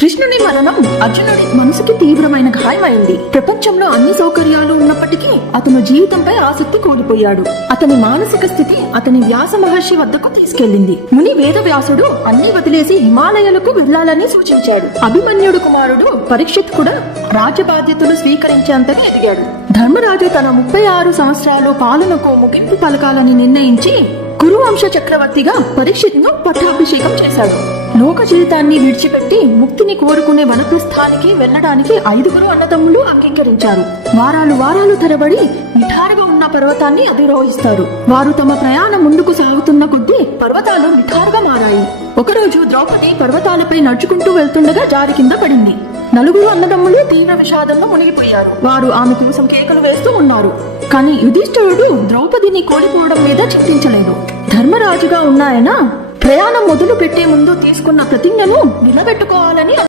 కృష్ణుని మరణం అర్జునుడి మనసుకి తీవ్రమైన గాయమైంది. ప్రపంచంలో అన్ని సౌకర్యాలు ఉన్నప్పటికీ అతను జీవితంపై ఆసక్తి కోల్పోయాడు. అతని మానసిక స్థితి అతని వ్యాస మహర్షి వద్దకు తీసుకెళ్లింది. ముని వేదవ్యాసుడు అన్ని వదిలేసి హిమాలయాలకు వెళ్లాలని సూచించాడు. అభిమన్యుడు కుమారుడు పరీక్షిత్ కూడా రాజ్య బాధ్యతలు స్వీకరించేంతగా ఎదిగాడు. ధర్మరాజు తన 36 సంవత్సరాలు పాలనకు ముగింపు పలకాలని నిర్ణయించి కురువంశ చక్రవర్తిగా పరీక్షిత్ను పట్టాభిషేకం చేశాడు. లోక జీవితాన్ని విడిచిపెట్టి ముక్తిని కోరుకునే వనప్రస్థానికి వెళ్లడానికి 5 అన్నదమ్ములు అంగీకరించారు. వారాలు తరబడి నిఠారుగా ఉన్న పర్వతాన్ని అధిరోహిస్తారు. వారు తమ ప్రయాణం ముందుకు సాగుతున్న కొద్దీ పర్వతాలు నిఠారుగా మారాయి. ఒకరోజు ద్రౌపది పర్వతాలపై నడుచుకుంటూ వెళ్తుండగా జారి కింద పడింది. 4 అన్నదమ్ములు తీవ్ర విషాదంలో మునిగిపోయారు. వారు ఆమె కోసం కేకలు వేస్తూ ఉన్నారు. కానీ యుధిష్ఠిరుడు ద్రౌపదిని కోల్పోవడం మీద చింతించలేదు. ధర్మరాజుగా ఉన్న ఆయన ప్రయాణం మొదలు పెట్టే ముందు తీసుకున్న ప్రతిజ్ఞను నిలబెట్టుకోవాలని